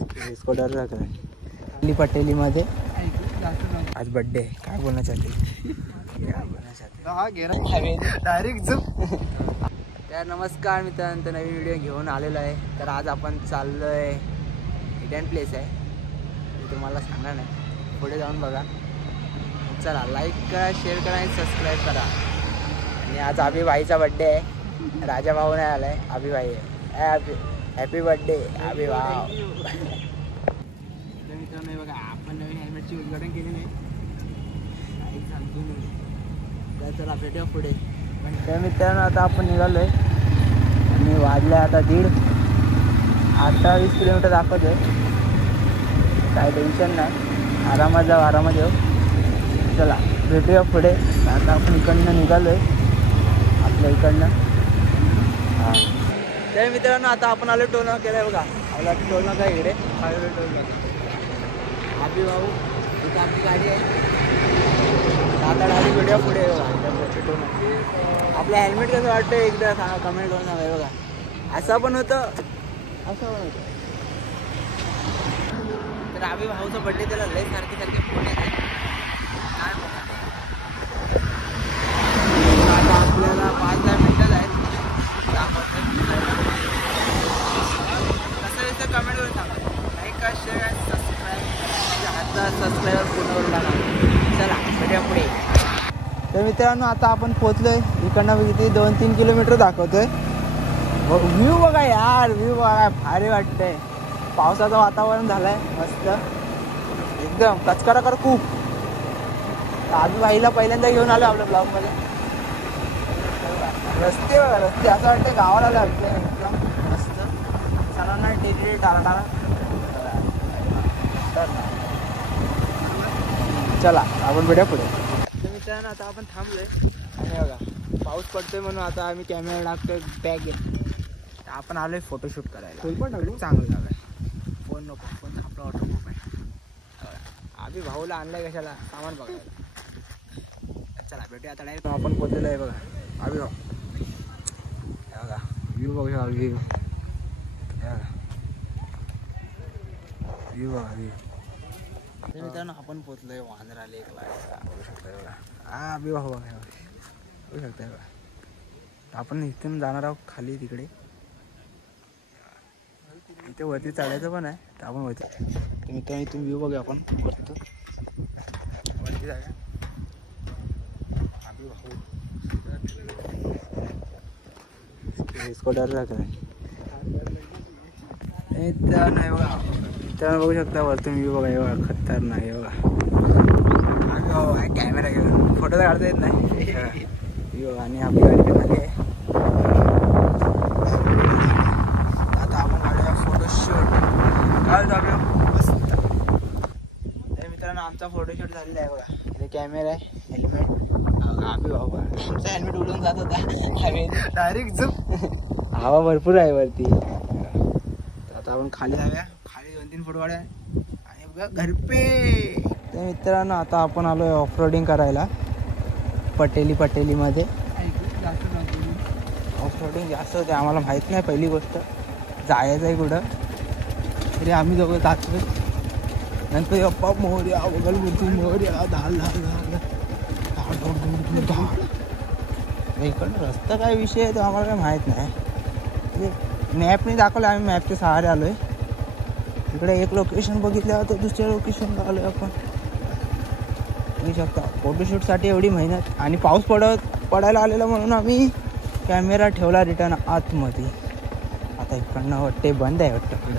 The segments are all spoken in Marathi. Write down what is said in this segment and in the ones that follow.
इसको डर रहा है अली पटेलीमध्ये आज बर्थडे काय बोलना चाहते डायरेक्ट तर नमस्कार मित्रांनो, नवीन व्हिडिओ घेऊन आलेलो आहे. तर आज आपण चाललोय हिडन प्लेस आहे, मी तुम्हाला सांगणार नाही, पुढे जाऊन बघा. चला लाईक करा, शेअर करा आणि सबस्क्राईब करा. आणि आज अभि भाईचा बर्थडे आहे. राजा भाऊ नाही आलाय, अभि भाई आहे. हॅपी बर्थडे अभि भाऊ. मित्रांनो बघा, आपण नवीन हेल्मेटची उद्घाटन केलेले आहे. चला भेटूया पुढे. तर मित्रांनो आता आपण निघालोय आणि वाजले आता 28 किलोमीटर दाखवतोय. काय टेन्शन नाही, आरामात जाऊ, आरामात येऊ. चला भेटूया पुढे. आता आपण इकडनं निघालोय, आपल्या इकडनं. हां तर मित्रांनो आता आपण आलो टोल केलाय बघा. आपला टोल नाका इकडे हायवे टोल नाका. अभि भाऊ इथं आपली गाडी आहे. आता डायरेक्ट व्हिडिओ पुढे भेटून आपलं हेल्मेट कसं वाटतं एकदा सांगा, कमेंट करून सांगा. बघा असं पण होतं, असं पण होतं. तर अभि भाऊचा बड्डे, त्याला लय सारखे फोन येते. काय बघा आता आपल्याला 5-10 मिनिटं आहेत. कसं दिसतं कमेंट करून सांगा. लाईक करा, शेअर, सबस्क्राईब. आता सबस्क्राईबर पूर्ण करून टाका. चला भेटूया पुढे. तर मित्रांनो आता आपण पोचलोय. इकडनं किती 2-3 किलोमीटर दाखवतोय. व्ह्यू बघा यार, व्ह्यू बघा, भारी वाटतंय. पावसाचं वातावरण झालंय मस्त, एकदम कचकरा कर खूप. अभि भाईला पहिल्यांदा घेऊन आलो आपल्या ब्लॉगमध्ये. रस्ते बघा, रस्ते असं वाटतं गावाला आलं आपल्या, एकदम मस्त. सर्वांना टेकडी टाळा. चला आपण भेटूया पुढे. तर मित्रांनो आता आपण थांबलोय आणि बघा पाऊस पडतोय म्हणून आता आम्ही कॅमेरा टाकतोय बॅग घेत. आपण आलोय फोटोशूट करायला. चांगलं जागा आहे. फोन नको, फोन आपला ऑटो आहे. अभि भाऊला आणलाय कशाला, सामान बघायला. चला भेटूया आता डायरेक्ट. आपण पोचलेलो आहे बघा. अभि भाऊ बघा, व्ह्यू बघा, व्ह्यू व्ह्यू बघा, व्ह्यू. मित्रांनो आपण पोचलोय वांद्रा लेकला. बघू शकताय बघा. हा अभि भाऊ बघा, बघू शकताय बघा. आपण इथून जाणार आहोत खाली तिकडे. इथे वरती चढायचं पण आहे, तर आपण वरती. तर मित्रांनो इथून व्ह्यू बघूया आपण वरती जाऊया. अभि भाऊ इसको डर रहा है. नाही बघा, तर बघू शकता वरतून व्ह्यू बघा. बघा खतरनाक आहे बघा. आम्ही बाबा कॅमेरा घेऊन फोटो तर काढता येत नाही. व्ह्यू बघा. आणि आपली गाडी पण आली आहे. आता आपण काढूया फोटोशूट. काय चालू मस्त. तर मित्रांनो आमचा फोटोशूट झालेला आहे बघा. इथे कॅमेरा आहे, हेल्मेट. आम्ही बाबा आमचा हेल्मेट उडून जात होता, आम्ही डायरेक्ट झुप. हवा भरपूर आहे वरती. आता आपण खाली जाऊया, खाली 2-3 फोटो काढूया आणि बघा घर पे. तर मित्रांनो आता आपण आलोय ऑफ रोडिंग करायला पटेलीमध्ये. ऑफ रोडिंग जास्त होते, आम्हाला माहीत नाही पहिली गोष्ट. जायचं आहे कुठं तरी आम्ही दोघं जातोय. गणपती बाप्पा मोरया, बगलमूर्ती मोरया, धाल धाल धाल. इकडं रस्ता काय विषय आहे तो आम्हाला काही माहीत नाही. मॅपने दाखवलं, आम्ही मॅपच्या सहारे आलोय. इकडे एक लोकेशन बघितलं तर दुसऱ्या लोकेशनला आलोय आपण. बघू शकता फोटोशूटसाठी एवढी मेहनत. आणि पाऊस पडायला आलेला म्हणून आम्ही कॅमेरा ठेवला रिटर्न आतमध्ये. आता इकडनं वाटते बंद आहे वाटतं पुढं.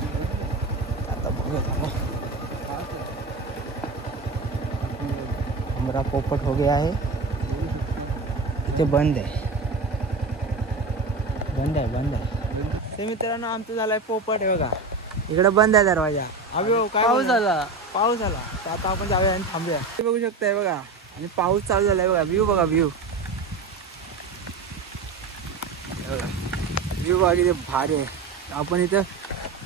आता बघूया. कॅमेरा पोपट हो गया आहे. इथे बंद आहे. ते मित्रांनो आमचं झालंय पोपट आहे बघा. इकडे बंद आहे दरवाजा. अभि भाऊ काय पाऊस आला तर आता आपण जाऊया आणि थांबूया. ते बघू शकताय बघा. आणि पाऊस चालू झालाय बघा. व्ह्यू बघा, व्ह्यू बघा किती भारी आहे. आपण इथं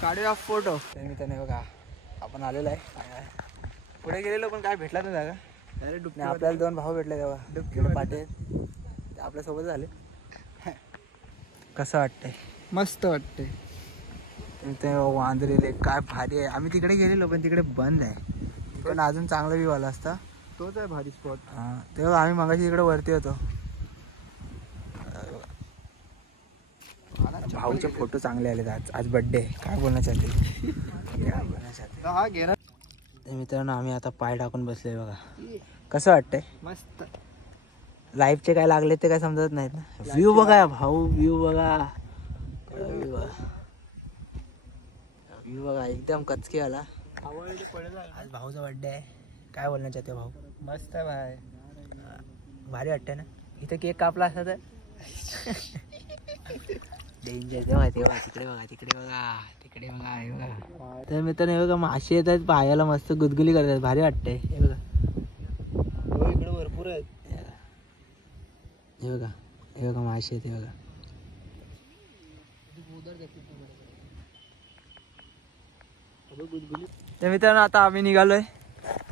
काढूया फोटो. ते मित्रांनो बघा आपण आलेलो आहे. पुढे गेलेलो पण काय भेटला नाही जागा. डायरेक्ट आपल्याला 2 भाऊ भेटले तेव्हा, डुबकी पाटील आपल्यासोबत झाले. कसं वाटतंय? मस्त वाटते. इथे वांद्रे लेक काय भारी आहे. आम्ही तिकडे गेलेलो पण तिकडे बंद आहे. तिकडे अजून चांगला व्ह्यू आला असता. तोच आहे भारी स्पॉट. हां तेव्हा आम्ही मगाशी इकडे वरती होतो. भाऊचे फोटो चांगले आले आज. आज बड्डे. काय बोलणं चाहते हा घे ना. मित्रांनो आम्ही आता पाय टाकून बसलोय बघा. कसं वाटतंय? मस्त. लाईफचे काय लागले ते काय समजत नाहीत ना. व्ह्यू बघा भाऊ, व्ह्यू बघा, व्ह्यू बघा एकदम कचके आला. आज भाऊचा बड्डे आहे. काय बोलणं चाहते भाऊ? मस्त आहे भाई. भारी वाटतंय ना. इथं केक कापला असता तर डेंजर. तेव्हा तेव्हा तिकडे बघा, तिकडे बघा, तिकडे बघा, हे बघा. तर मित्रांनो हे बघा मासे येतात पायाला, मस्त गुदगुली करतात. भारी वाटतंय. हे बघा इकडे भरपूर आहेत. हे बघा, हे बघा मासे आहेत. हे बघा तर मित्रांनो आता आम्ही निघालोय.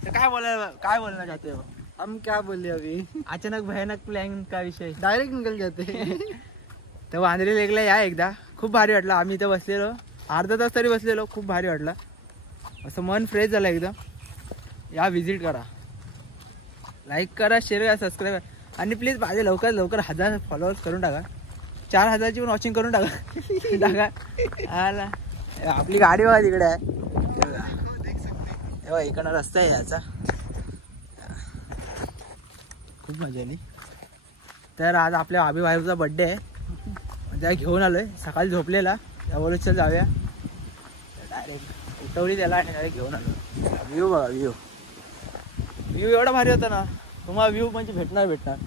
तर काय बोलणार चाहते हो? हम क्या बोले अभी. अचानक भयानक प्लॅन का विषय. डायरेक्ट निकल जाते. तर वांद्रे लेकला या एकदा. खूप भारी वाटलं. आम्ही इथं बसलेलो अर्धा तास तरी बसलेलो. खूप भारी वाटलं. असं मन फ्रेश झालं एकदम. या विजिट करा, लाईक करा, शेअर करा, सबस्क्राईब करा आणि प्लीज माझे लवकर लवकर 1000 फॉलोअर्स करून टाका. 4000ची पण वॉचिंग करून टाका. आला आपली गाडी बघा तिकडे आहे. तेव्हा इकडनं रस्ता आहे याचा. खूप मजा आली. तर आज आपल्या अभिभाईचा बड्डे आहे. त्याला घेऊन आलोय. सकाळी झोपलेला त्या बोलत चल जाऊया. डायरेक्ट उठवली त्याला आणि डायरेक्ट घेऊन आलो. व्ह्यू बघा, व्ह्यू एवढा भारी होता ना. तुम्हाला व्ह्यू म्हणजे भेटणार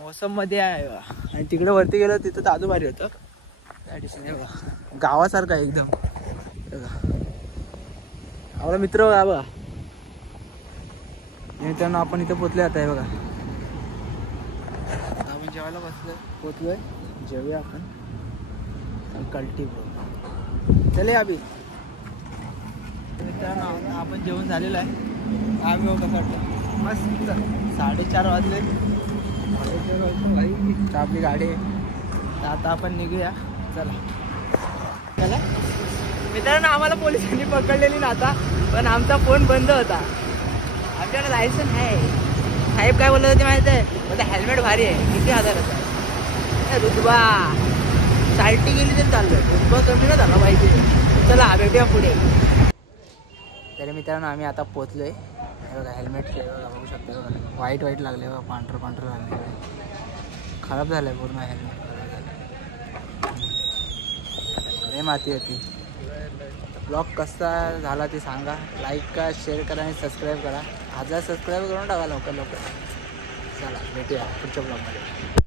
मोसम मध्ये आहे. आणि तिकडे वरती गेलो तिथं तर अजून भारी होतं. त्या ठिकाणी बघा गावासारखं एकदम. आपला मित्र बघा बघा. मित्रांनो आपण इथं पोचले आता. आहे बघा आपण जेवायला पोचलोय. जेवूया आपण. कल्टी चले अभि. मित्रांनो आपण जेवण झालेलं आहे. आम्ही हो कसं वाटतं? मस्त. 4:30 वाजले. आपली गाडी आहे. तर आता आपण निघूया. चला मित्रांनो आम्हाला पोलिसांनी पकडलेली ना आता. पण आमचा फोन बंद होता. आमच्याकडे लायसन आहे. साहेब काय बोलत होते माहिती आहे? म्हणजे हेल्मेट भारी आहे. किती हजाराचा आहे? रुतबा 40 गेली तरी चाललं. रुतबा कमी ना झाला पाहिजे. चला भेटूया पुढे. तर मित्रांनो आम्ही आता पोचलोय. हे बघा हेल्मेट बघा, बघू शकता बघा. वाईट लागले बघा. पांढरं लागले. खराब झालं आहे पूर्ण हेल्मेट. लय माती होती. ब्लॉग कसा झाला ते सांगा. लाईक करा, शेअर करा आणि सबस्क्राईब करा. 1000 सबस्क्राईब करून टाका लवकर. चला भेटूया पुढच्या ब्लॉगमध्ये.